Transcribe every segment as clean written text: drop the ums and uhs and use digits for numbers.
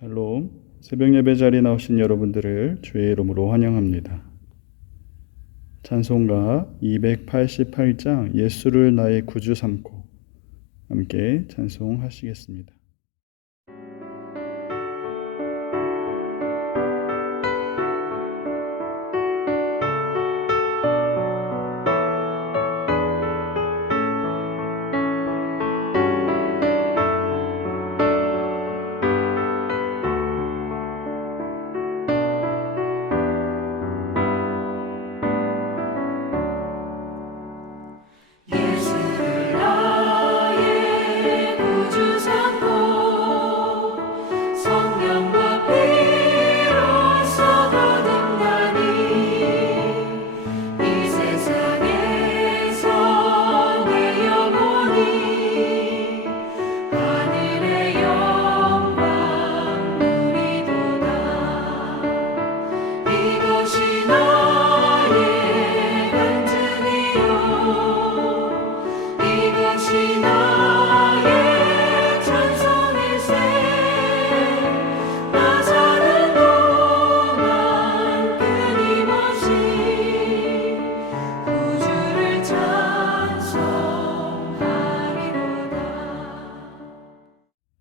샬롬, 새벽 예배 자리에 나오신 여러분들을 주의 이름으로 환영합니다. 찬송가 288장 예수를 나의 구주 삼고 함께 찬송하시겠습니다.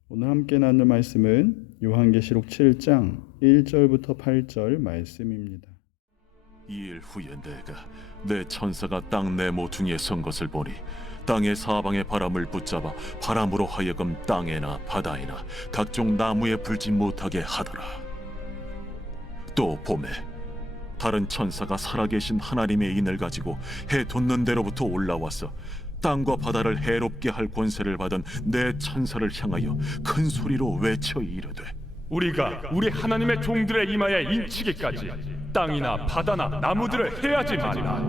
오늘 함께 나눌 말씀은 요한계시록 7장 1절부터 8절 말씀입니다. 이 일 후에 내가 내 천사가 땅 내 모퉁이에 선 것을 보니 땅의 사방의 바람을 붙잡아 바람으로 하여금 땅에나 바다에나 각종 나무에 불지 못하게 하더라. 또 봄에 다른 천사가 살아계신 하나님의 인을 가지고 해 돋는 데로부터 올라와서 땅과 바다를 해롭게 할 권세를 받은 내 천사를 향하여 큰 소리로 외쳐 이르되, 우리가 우리 하나님의 종들의 이마에 인치기까지 땅이나 바다나 나무들을 해하지 말라.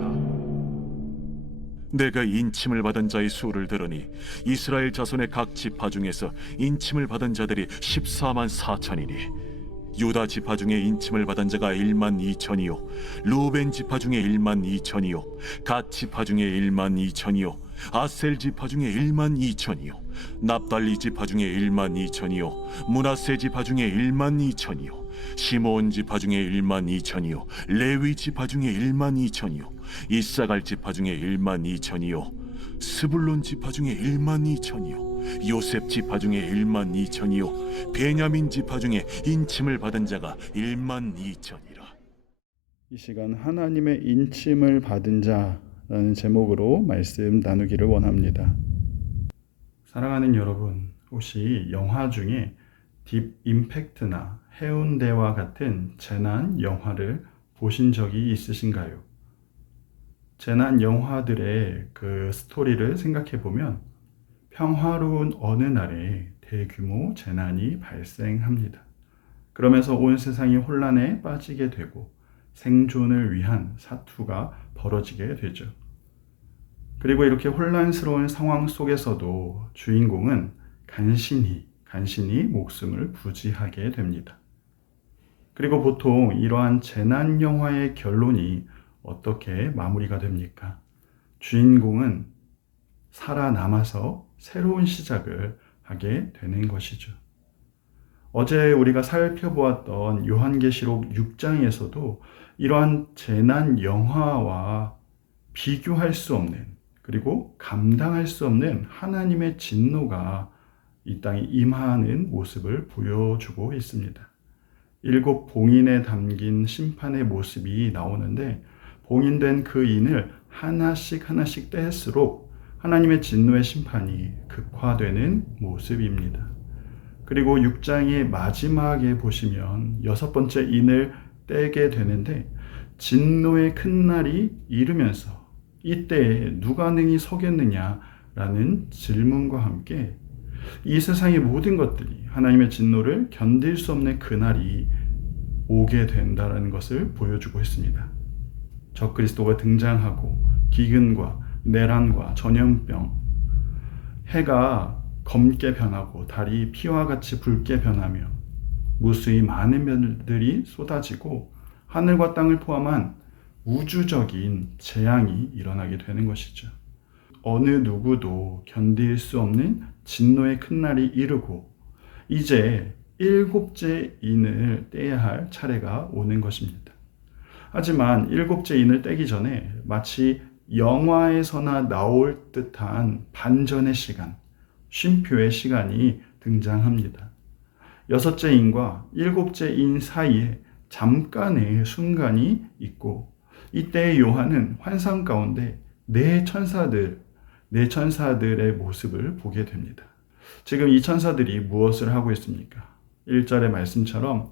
내가 인침을 받은 자의 수를 들으니 이스라엘 자손의 각 지파 중에서 인침을 받은 자들이 14만 4천이니 유다 지파 중에 인침을 받은 자가 1만 2천이요 루벤 지파 중에 1만 2천이요 갓 지파 중에 1만 2천이요 아셀 지파 중에 1만 2천이요 납달리 지파 중에 1만 2천이요 므낫세 지파 중에 1만 2천이요 시므온 지파 중에 1만 2천이요 레위 지파 중에 1만 2천이요 이사갈 지파 중에 1만 2천이요 스불론 지파 중에 1만 2천이요 요셉 지파 중에 1만 2천이요 베냐민 지파 중에 인침을 받은 자가 1만 2천이라. 이 시간 하나님의 인침을 받은 자라는 제목으로 말씀 나누기를 원합니다. 사랑하는 여러분, 혹시 영화 중에 딥 임팩트나 해운대와 같은 재난 영화를 보신 적이 있으신가요? 재난 영화들의 그 스토리를 생각해 보면 평화로운 어느 날에 대규모 재난이 발생합니다. 그러면서 온 세상이 혼란에 빠지게 되고 생존을 위한 사투가 벌어지게 되죠. 그리고 이렇게 혼란스러운 상황 속에서도 주인공은 간신히 목숨을 부지하게 됩니다. 그리고 보통 이러한 재난 영화의 결론이 어떻게 마무리가 됩니까? 주인공은 살아남아서 새로운 시작을 하게 되는 것이죠. 어제 우리가 살펴보았던 요한계시록 6장에서도 이러한 재난 영화와 비교할 수 없는, 그리고 감당할 수 없는 하나님의 진노가 이 땅에 임하는 모습을 보여주고 있습니다. 7 봉인에 담긴 심판의 모습이 나오는데 봉인된 그 인을 하나씩 뗄수록 하나님의 진노의 심판이 극화되는 모습입니다. 그리고 6장의 마지막에 보시면 6번째 인을 떼게 되는데 진노의 큰 날이 이르면서 이때에 누가 능히 서겠느냐라는 질문과 함께 이 세상의 모든 것들이 하나님의 진노를 견딜 수 없는 그날이 오게 된다는 것을 보여주고 있습니다. 적그리스도가 등장하고 기근과 내란과 전염병, 해가 검게 변하고 달이 피와 같이 붉게 변하며 무수히 많은 별들이 쏟아지고 하늘과 땅을 포함한 우주적인 재앙이 일어나게 되는 것이죠. 어느 누구도 견딜 수 없는 진노의 큰 날이 이르고 이제 일곱째 인을 떼야 할 차례가 오는 것입니다. 하지만 일곱째 인을 떼기 전에 마치 영화에서나 나올 듯한 반전의 시간, 쉼표의 시간이 등장합니다. 여섯째 인과 일곱째 인 사이에 잠깐의 순간이 있고, 이때 요한은 환상 가운데 네 천사들의 모습을 보게 됩니다. 지금 이 천사들이 무엇을 하고 있습니까? 1절의 말씀처럼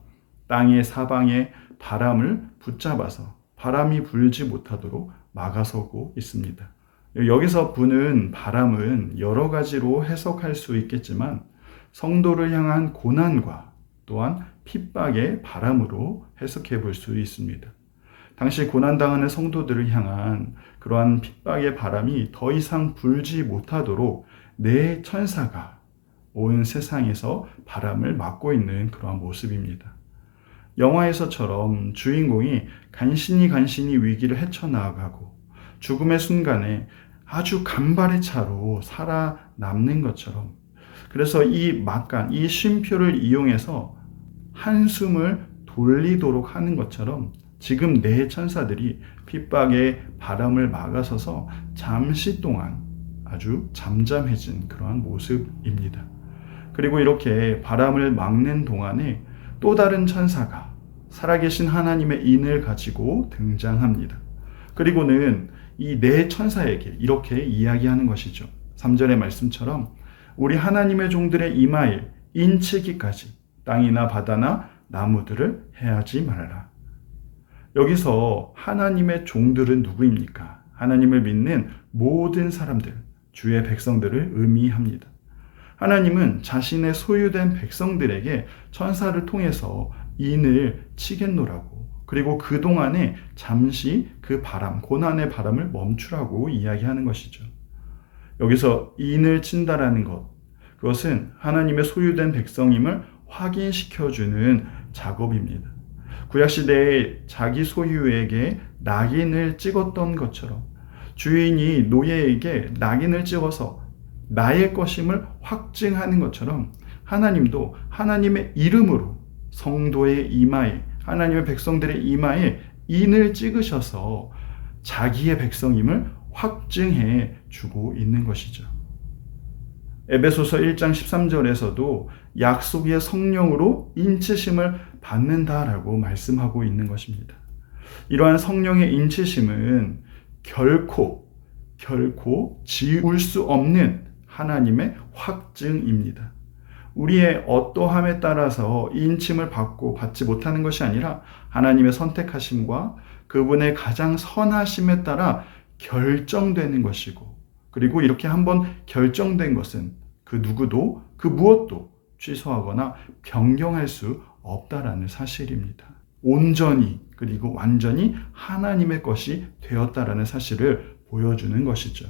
땅의 사방에 바람을 붙잡아서 바람이 불지 못하도록 막아서고 있습니다. 여기서 부는 바람은 여러 가지로 해석할 수 있겠지만 성도를 향한 고난과 또한 핍박의 바람으로 해석해 볼 수 있습니다. 당시 고난당하는 성도들을 향한 그러한 핍박의 바람이 더 이상 불지 못하도록 네 천사가 온 세상에서 바람을 막고 있는 그러한 모습입니다. 영화에서처럼 주인공이 간신히 위기를 헤쳐나가고 죽음의 순간에 아주 간발의 차로 살아남는 것처럼, 그래서 이 막간, 이 쉼표를 이용해서 한숨을 돌리도록 하는 것처럼 지금 네 천사들이 핍박의 바람을 막아서서 잠시 동안 아주 잠잠해진 그러한 모습입니다. 그리고 이렇게 바람을 막는 동안에 또 다른 천사가 살아계신 하나님의 인을 가지고 등장합니다. 그리고는 이 네 천사에게 이렇게 이야기하는 것이죠. 3절의 말씀처럼 우리 하나님의 종들의 이마에 인치기까지 땅이나 바다나 나무들을 해하지 말라. 여기서 하나님의 종들은 누구입니까? 하나님을 믿는 모든 사람들, 주의 백성들을 의미합니다. 하나님은 자신의 소유된 백성들에게 천사를 통해서 인을 치겠노라고, 그리고 그동안에 잠시 그 바람, 고난의 바람을 멈추라고 이야기하는 것이죠. 여기서 인을 친다라는 것, 그것은 하나님의 소유된 백성임을 확인시켜주는 작업입니다. 구약시대에 자기 소유에게 낙인을 찍었던 것처럼 주인이 노예에게 낙인을 찍어서 나의 것임을 확증하는 것처럼 하나님도 하나님의 이름으로 성도의 이마에, 하나님의 백성들의 이마에 인을 찍으셔서 자기의 백성임을 확증해 주고 있는 것이죠. 에베소서 1장 13절에서도 약속의 성령으로 인치심을 받는다라고 말씀하고 있는 것입니다. 이러한 성령의 인치심은 결코 지울 수 없는 하나님의 확증입니다. 우리의 어떠함에 따라서 인침을 받고 받지 못하는 것이 아니라 하나님의 선택하심과 그분의 가장 선하심에 따라 결정되는 것이고, 그리고 이렇게 한번 결정된 것은 그 누구도 그 무엇도 취소하거나 변경할 수 없다라는 사실입니다. 온전히 그리고 완전히 하나님의 것이 되었다라는 사실을 보여주는 것이죠.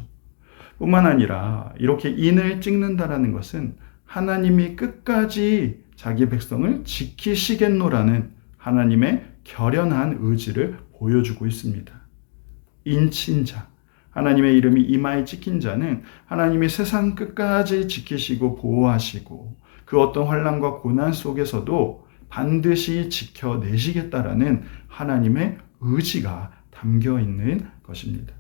뿐만 아니라 이렇게 인을 찍는다라는 것은 하나님이 끝까지 자기 백성을 지키시겠노라는 하나님의 결연한 의지를 보여주고 있습니다. 인친 자, 하나님의 이름이 이마에 찍힌 자는 하나님이 세상 끝까지 지키시고 보호하시고 그 어떤 환난과 고난 속에서도 반드시 지켜내시겠다라는 하나님의 의지가 담겨 있는 것입니다.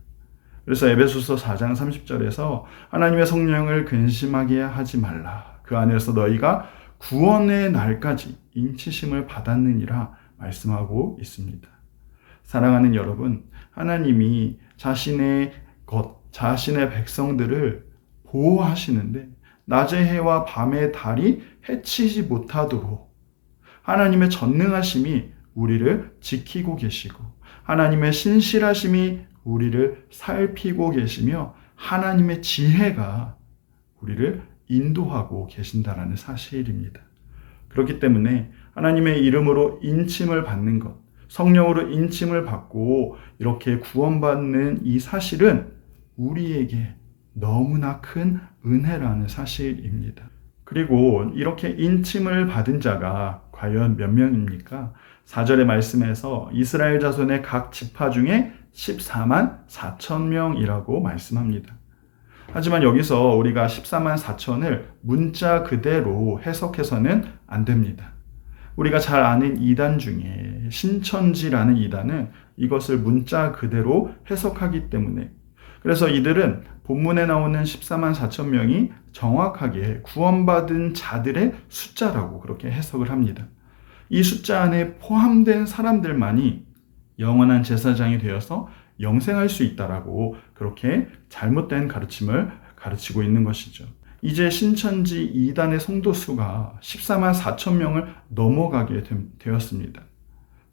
그래서 에베소서 4장 30절에서 하나님의 성령을 근심하게 하지 말라. 그 안에서 너희가 구원의 날까지 인치심을 받았느니라 말씀하고 있습니다. 사랑하는 여러분, 하나님이 자신의 백성들을 보호하시는데 낮의 해와 밤의 달이 해치지 못하도록 하나님의 전능하심이 우리를 지키고 계시고 하나님의 신실하심이 우리를 살피고 계시며 하나님의 지혜가 우리를 인도하고 계신다라는 사실입니다. 그렇기 때문에 하나님의 이름으로 인침을 받는 것, 성령으로 인침을 받고 이렇게 구원받는 이 사실은 우리에게 너무나 큰 은혜라는 사실입니다. 그리고 이렇게 인침을 받은 자가 과연 몇 명입니까? 4절의 말씀에서 이스라엘 자손의 각 지파 중에 14만 4천 명이라고 말씀합니다. 하지만 여기서 우리가 14만 4천을 문자 그대로 해석해서는 안 됩니다. 우리가 잘 아는 이단 중에 신천지라는 이단은 이것을 문자 그대로 해석하기 때문에, 그래서 이들은 본문에 나오는 14만 4천 명이 정확하게 구원받은 자들의 숫자라고 그렇게 해석을 합니다. 이 숫자 안에 포함된 사람들만이 영원한 제사장이 되어서 영생할 수 있다라고 그렇게 잘못된 가르침을 가르치고 있는 것이죠. 이제 신천지 이단의 성도 수가 14만 4천 명을 넘어가게 되었습니다.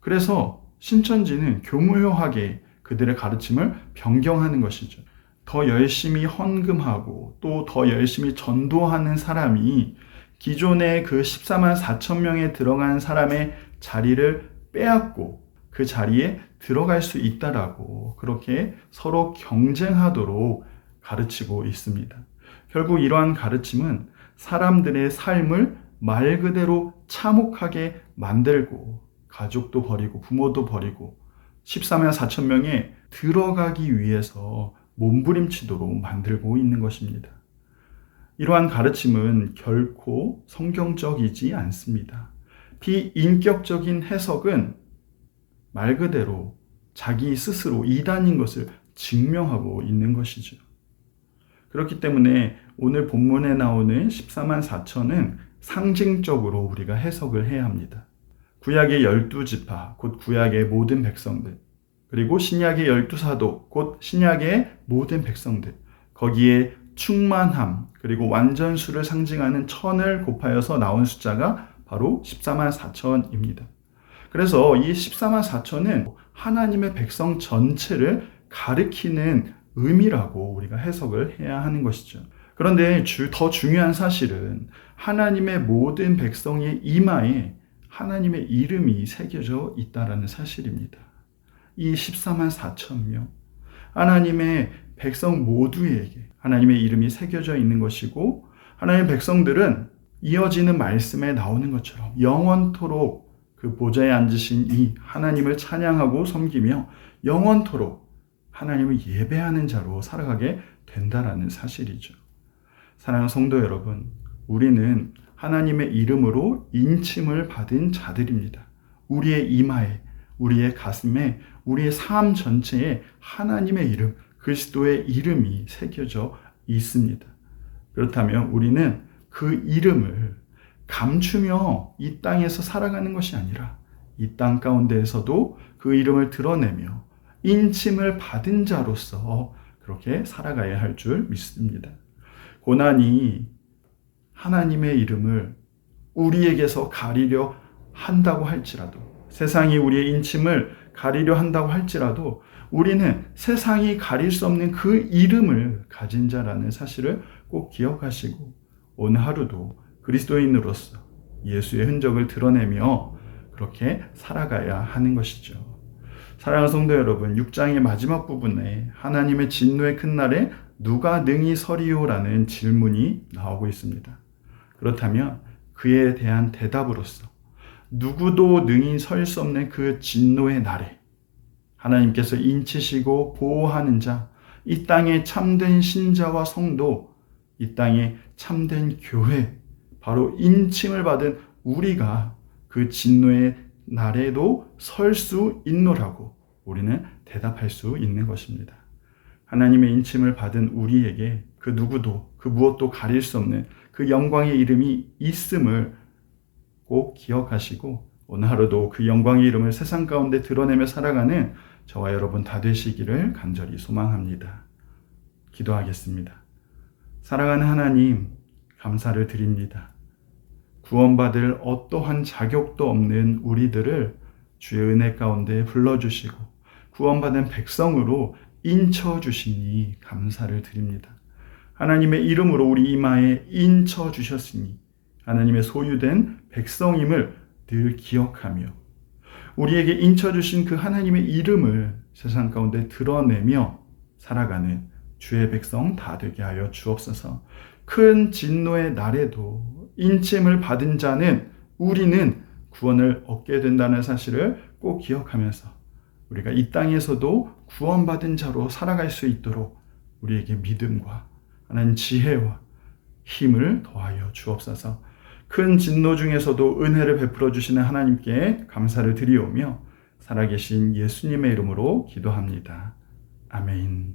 그래서 신천지는 교묘하게 그들의 가르침을 변경하는 것이죠. 더 열심히 헌금하고 또 더 열심히 전도하는 사람이 기존의 그 14만 4천 명에 들어간 사람의 자리를 빼앗고 그 자리에 들어갈 수 있다라고 그렇게 서로 경쟁하도록 가르치고 있습니다. 결국 이러한 가르침은 사람들의 삶을 말 그대로 참혹하게 만들고 가족도 버리고 부모도 버리고 14만 4천 명에 들어가기 위해서 몸부림치도록 만들고 있는 것입니다. 이러한 가르침은 결코 성경적이지 않습니다. 비인격적인 해석은 말 그대로 자기 스스로 이단인 것을 증명하고 있는 것이죠. 그렇기 때문에 오늘 본문에 나오는 14만 4천은 상징적으로 우리가 해석을 해야 합니다. 구약의 12지파, 곧 구약의 모든 백성들, 그리고 신약의 12사도, 곧 신약의 모든 백성들, 거기에 충만함, 그리고 완전수를 상징하는 천을 곱하여서 나온 숫자가 바로 14만 4천입니다. 그래서 이 14만 4천은 하나님의 백성 전체를 가리키는 의미라고 우리가 해석을 해야 하는 것이죠. 그런데 더 중요한 사실은 하나님의 모든 백성의 이마에 하나님의 이름이 새겨져 있다는 사실입니다. 이 14만 4천 명, 하나님의 백성 모두에게 하나님의 이름이 새겨져 있는 것이고, 하나님의 백성들은 이어지는 말씀에 나오는 것처럼 영원토록 그 보좌에 앉으신 이 하나님을 찬양하고 섬기며 영원토록 하나님을 예배하는 자로 살아가게 된다라는 사실이죠. 사랑하는 성도 여러분, 우리는 하나님의 이름으로 인침을 받은 자들입니다. 우리의 이마에, 우리의 가슴에, 우리의 삶 전체에 하나님의 이름, 그리스도의 이름이 새겨져 있습니다. 그렇다면 우리는 그 이름을 감추며 이 땅에서 살아가는 것이 아니라 이 땅 가운데에서도 그 이름을 드러내며 인침을 받은 자로서 그렇게 살아가야 할 줄 믿습니다. 고난이 하나님의 이름을 우리에게서 가리려 한다고 할지라도, 세상이 우리의 인침을 가리려 한다고 할지라도 우리는 세상이 가릴 수 없는 그 이름을 가진 자라는 사실을 꼭 기억하시고 오늘 하루도 그리스도인으로서 예수의 흔적을 드러내며 그렇게 살아가야 하는 것이죠. 사랑하는 성도 여러분, 6장의 마지막 부분에 하나님의 진노의 큰 날에 누가 능히 서리오라는 질문이 나오고 있습니다. 그렇다면 그에 대한 대답으로서 누구도 능히 설 수 없는 그 진노의 날에 하나님께서 인치시고 보호하는 자, 이 땅의 참된 신자와 성도, 이 땅의 참된 교회, 바로 인침을 받은 우리가 그 진노의 날에도 설 수 있노라고 우리는 대답할 수 있는 것입니다. 하나님의 인침을 받은 우리에게 그 누구도 그 무엇도 가릴 수 없는 그 영광의 이름이 있음을 꼭 기억하시고 오늘 하루도 그 영광의 이름을 세상 가운데 드러내며 살아가는 저와 여러분 다 되시기를 간절히 소망합니다. 기도하겠습니다. 사랑하는 하나님, 감사를 드립니다. 구원받을 어떠한 자격도 없는 우리들을 주의 은혜 가운데 불러주시고 구원받은 백성으로 인쳐주시니 감사를 드립니다. 하나님의 이름으로 우리 이마에 인쳐주셨으니 하나님의 소유된 백성임을 늘 기억하며 우리에게 인쳐주신 그 하나님의 이름을 세상 가운데 드러내며 살아가는 주의 백성 다 되게 하여 주옵소서. 큰 진노의 날에도 인침을 받은 자는 우리는 구원을 얻게 된다는 사실을 꼭 기억하면서 우리가 이 땅에서도 구원받은 자로 살아갈 수 있도록 우리에게 믿음과 하나님 지혜와 힘을 더하여 주옵소서. 큰 진노 중에서도 은혜를 베풀어 주시는 하나님께 감사를 드리오며 살아계신 예수님의 이름으로 기도합니다. 아멘.